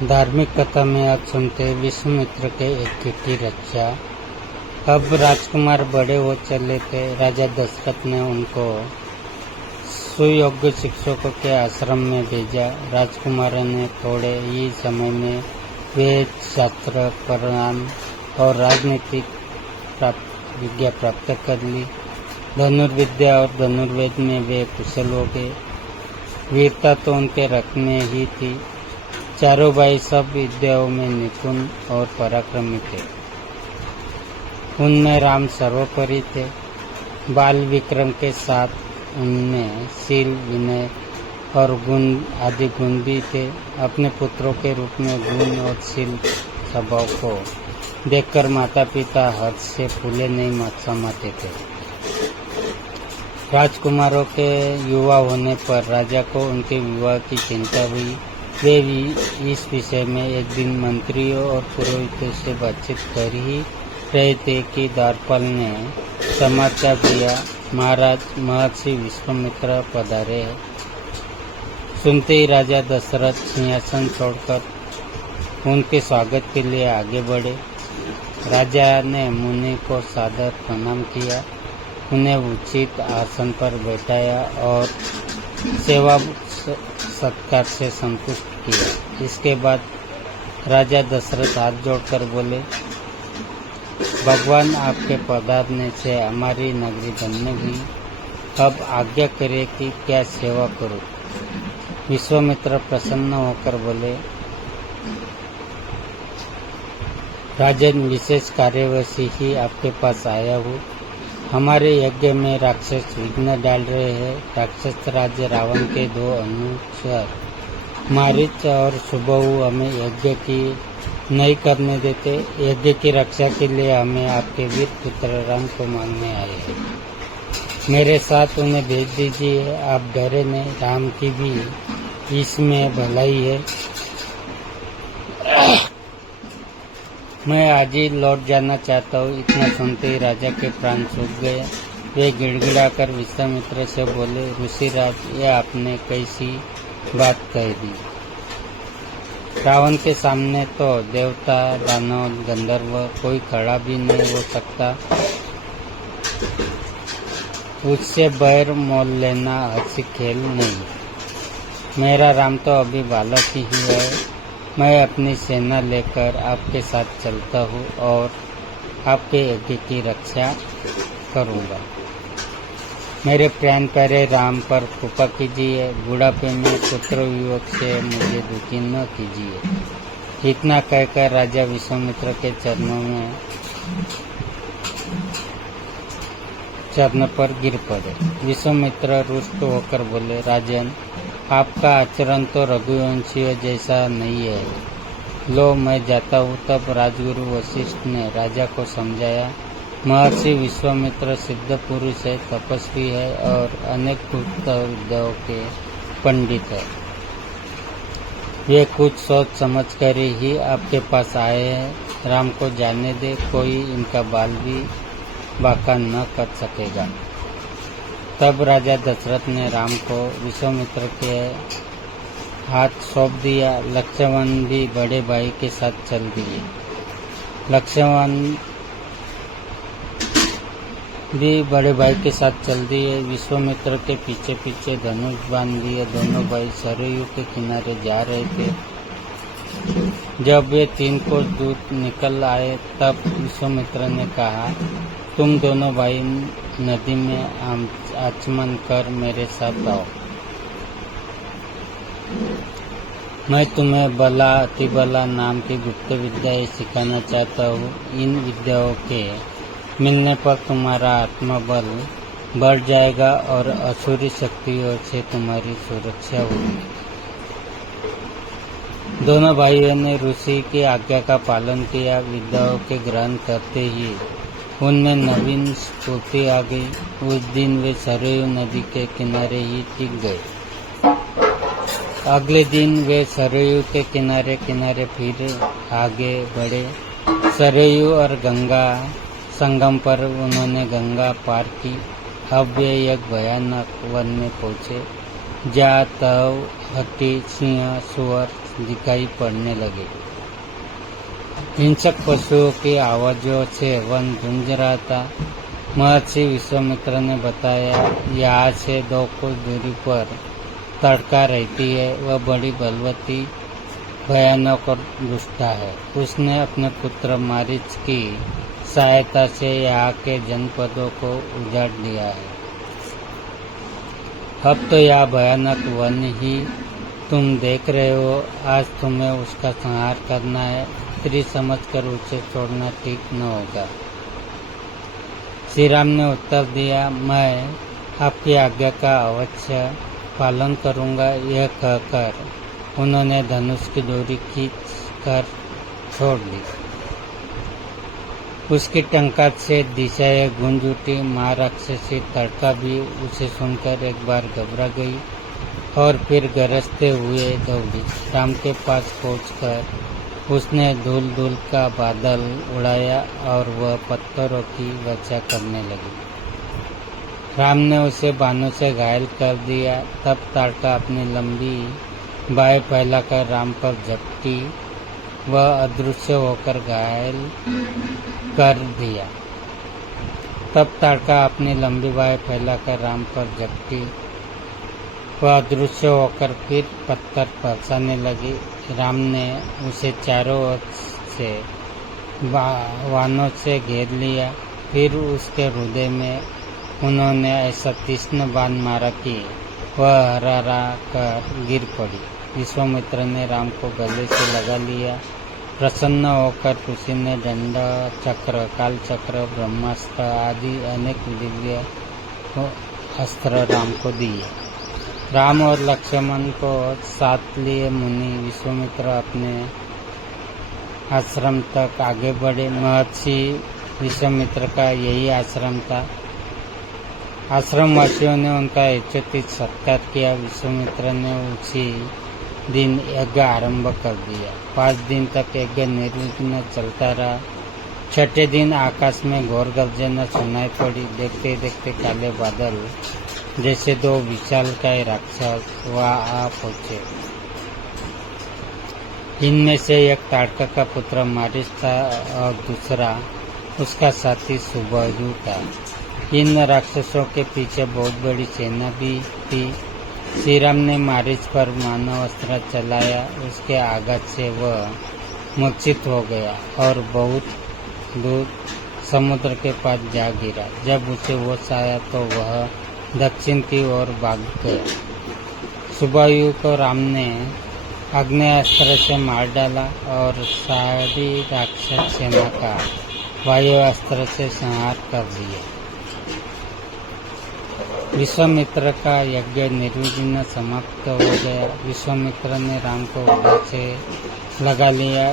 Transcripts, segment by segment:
धार्मिक कथा में आज सुनते विश्वामित्र के यज्ञ की रक्षा। अब राजकुमार बड़े हो चले थे। राजा दशरथ ने उनको सुयोग्य शिक्षकों के आश्रम में भेजा। राजकुमारों ने थोड़े ही समय में वेद, शास्त्र, पुराण और राजनीतिक विद्या प्राप्त कर ली। धनुर्विद्या और धनुर्वेद में वे कुशल हो गए। वीरता तो उनके रक्त में ही थी। चारों भाई सब विद्याओं में निपुण और पराक्रमी थे। उनमें राम सर्वोपरि थे। बाल विक्रम के साथ उनमें शील, विनय और गुण आदि गुण भी थे। अपने पुत्रों के रूप में गुण और शील स्वभाव को देखकर माता पिता हर्ष से फूले नहीं समाते थे। राजकुमारों के युवा होने पर राजा को उनके विवाह की चिंता हुई। वे भी इस विषय में एक दिन मंत्रियों और पुरोहितों से बातचीत कर ही रहे थे कि द्वारपाल ने समाचार दिया, महाराज महर्षि विश्वामित्र पधारे हैं। सुनते ही राजा दशरथ सिंहासन छोड़कर उनके स्वागत के लिए आगे बढ़े। राजा ने मुनि को सादर प्रणाम किया, उन्हें उचित आसन पर बैठाया और सेवा सत्कार से संतुष्ट किया। इसके बाद राजा दशरथ हाथ जोड़कर बोले, भगवान आपके पधारने से हमारी नगरी धन्य हुई। अब आज्ञा करें कि क्या सेवा करूं। विश्वामित्र प्रसन्न होकर बोले, राजन, विशेष कार्यवश ही आपके पास आया हूँ। हमारे यज्ञ में राक्षस विघ्न डाल रहे हैं। राक्षस राज्य रावण के 2 अनुचर मारीच और सुबहु हमें यज्ञ की नहीं करने देते। यज्ञ की रक्षा के लिए हमें आपके वीर पुत्र राम को मांगने आए हैं। मेरे साथ उन्हें भेज दीजिए। आप डरे नहीं, राम की भी इसमें भलाई है। मैं आज ही लौट जाना चाहता हूँ। इतना सुनते ही राजा के प्राण सूख गए। वे गिड़गिड़ाकर विश्वामित्र से बोले, ऋषिराज, यह आपने कैसी बात कह दी। रावण के सामने तो देवता, दानव, गंधर्व कोई खड़ा भी नहीं हो सकता। उससे बैर मोल लेना अच्छी खेल नहीं। मेरा राम तो अभी बालक ही है। मैं अपनी सेना लेकर आपके साथ चलता हूँ और आपके यज्ञ की रक्षा करूँगा। मेरे प्राण प्यारे राम पर कृपा कीजिए। बुढ़ापे में पुत्र वियोग से मुझे दुखी न कीजिए। इतना कहकर राजा विश्वामित्र के चरण पर गिर पड़े। विश्वामित्र रुष्ट होकर बोले, राजन, आपका आचरण तो रघुवंशियों जैसा नहीं है। लो, मैं जाता हूँ। तब राजगुरु वशिष्ठ ने राजा को समझाया, महर्षि विश्वामित्र सिद्ध पुरुष है, तपस्वी है और अनेक गुप्त विद्याओं के पंडित है। वे कुछ सोच समझ कर ही आपके पास आए हैं। राम को जाने दे, कोई इनका बाल भी बाका न कर सकेगा। तब राजा दशरथ ने राम को विश्वामित्र के हाथ सौंप दिया। लक्ष्मण भी बड़े भाई के साथ चल दिए। विश्वामित्र के पीछे पीछे धनुष बांध दिए। दोनों भाई सरयू के किनारे जा रहे थे। जब वे 3 कोस दूर निकल आए, तब विश्वामित्र ने कहा, तुम दोनों भाई नदी में आचमन कर मेरे साथ आओ। मैं तुम्हें बला अतिबला नाम की गुप्त विद्याएं सिखाना चाहता हूँ। इन विद्याओं के मिलने पर तुम्हारा आत्मबल बढ़ जाएगा और असुरी शक्तियों से तुम्हारी सुरक्षा होगी। दोनों भाइयों ने ऋषि की आज्ञा का पालन किया। विद्याओं के ग्रहण करते ही उनमें नवीन स्फूर्ति आ गई। उस दिन वे सरयू नदी के किनारे ही टिक गए। अगले दिन वे सरयू के किनारे किनारे फिर आगे बढ़े। सरयू और गंगा संगम पर उन्होंने गंगा पार की। अब वे एक भयानक वन में पहुँचे, जहाँ तव, हाथी, सिंह, सुअर, दिखाई पड़ने लगे। हिंसक पशुओं की आवाज़ों से वन गूंज रहा था। महर्षि विश्वामित्र ने बताया, यहाँ से 2 कोस दूरी पर ताड़का रहती है। वह बड़ी बलवती, भयानक और दुष्ट है। उसने अपने पुत्र मारीच की सहायता से यहाँ के जनपदों को उजाड़ दिया है। अब तो यह भयानक वन ही तुम देख रहे हो। आज तुम्हें उसका संहार करना है। स्त्री समझकर उसे छोड़ना ठीक न होगा। श्री राम ने उत्तर दिया, मैं आपकी आज्ञा का अवश्य पालन करूंगा। यह कहकर उन्होंने धनुष की डोरी खींचकर छोड़ दी। उसकी टंकार से दिशाएं गूंज उठी। माँ राक्षसी ताड़का भी उसे सुनकर एक बार घबरा गई और फिर गरजते हुए दौड़ी। राम के पास पहुंचकर उसने धूल धूल का बादल उड़ाया और वह पत्थरों की वर्षा करने लगी। राम ने उसे बाणों से घायल कर दिया। तब ताड़का अपनी लंबी बाहें फैलाकर राम पर झपटी। वह अदृश्य होकर घायल कर दिया। तब ताड़का अपनी लंबी बाहें फैलाकर राम पर झपटी। वह अदृश्य होकर फिर पत्थर बरसाने लगी। राम ने उसे चारों ओर से बाणों से घेर लिया। फिर उसके हृदय में उन्होंने ऐसा तीक्ष्ण बाण मारा कि वह हर्रा कर गिर पड़ी। विश्वामित्र ने राम को गले से लगा लिया। प्रसन्न होकर उसी ने दंड चक्र, काल चक्र, ब्रह्मास्त्र आदि अनेक दिव्य अस्त्र राम को दिए। राम और लक्ष्मण को साथ लिए मुनि विश्वामित्र अपने आश्रम तक आगे बढ़े। महर्षि विश्वामित्र का यही आश्रम था। आश्रमवासियों ने उनका यथोचित सत्कार किया। विश्वामित्र ने उसी दिन यज्ञ आरंभ कर दिया। 5 दिन तक यज्ञ निर्विघ्न चलता रहा। छठे दिन आकाश में घोर गर्जना सुनाई पड़ी। देखते देखते काले बादल जैसे 2 विशालकाय राक्षस वहां आ पहुंचे। इनमें से एक ताड़का का पुत्र मारीच था और दूसरा उसका साथी सुबाहु था। इन राक्षसों के पीछे बहुत बड़ी सेना भी थी। श्री राम ने मारीच पर मानव अस्त्र चलाया। उसके आघात से वह मूर्छित हो गया और बहुत दूर समुद्र के पास जा गिरा। जब उसे होश आया तो वह दक्षिण की ओर भाग गया। सुबाहु को राम ने आग्नेयास्त्र से मार डाला और सारी राक्षस सेना का वायुअस्त्र से संहार कर दिया। विश्वामित्र का यज्ञ निर्विघ्न समाप्त हो गया। विश्वामित्र ने राम को उधर से लगा लिया।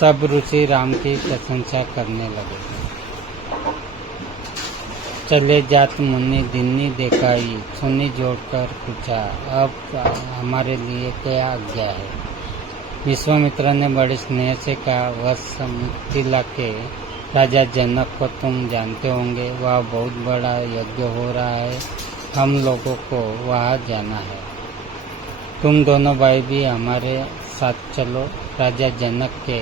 सब ऋषि राम की प्रशंसा करने लगे। चले जात मुनि दिन्नी देखाई, सुनी जोड़कर पूछा, अब हमारे लिए क्या आज्ञा है। विश्वामित्र ने बड़े स्नेह से कहा, वत्स मिथिला के राजा जनक को तुम जानते होंगे। वह बहुत बड़ा यज्ञ हो रहा है। हम लोगों को वहाँ जाना है। तुम दोनों भाई भी हमारे साथ चलो। राजा जनक के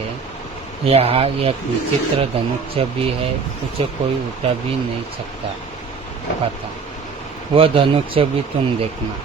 यहाँ एक विचित्र धनुष भी है। उसे कोई उठा भी नहीं सकता पाता। वह धनुष भी तुम देखना।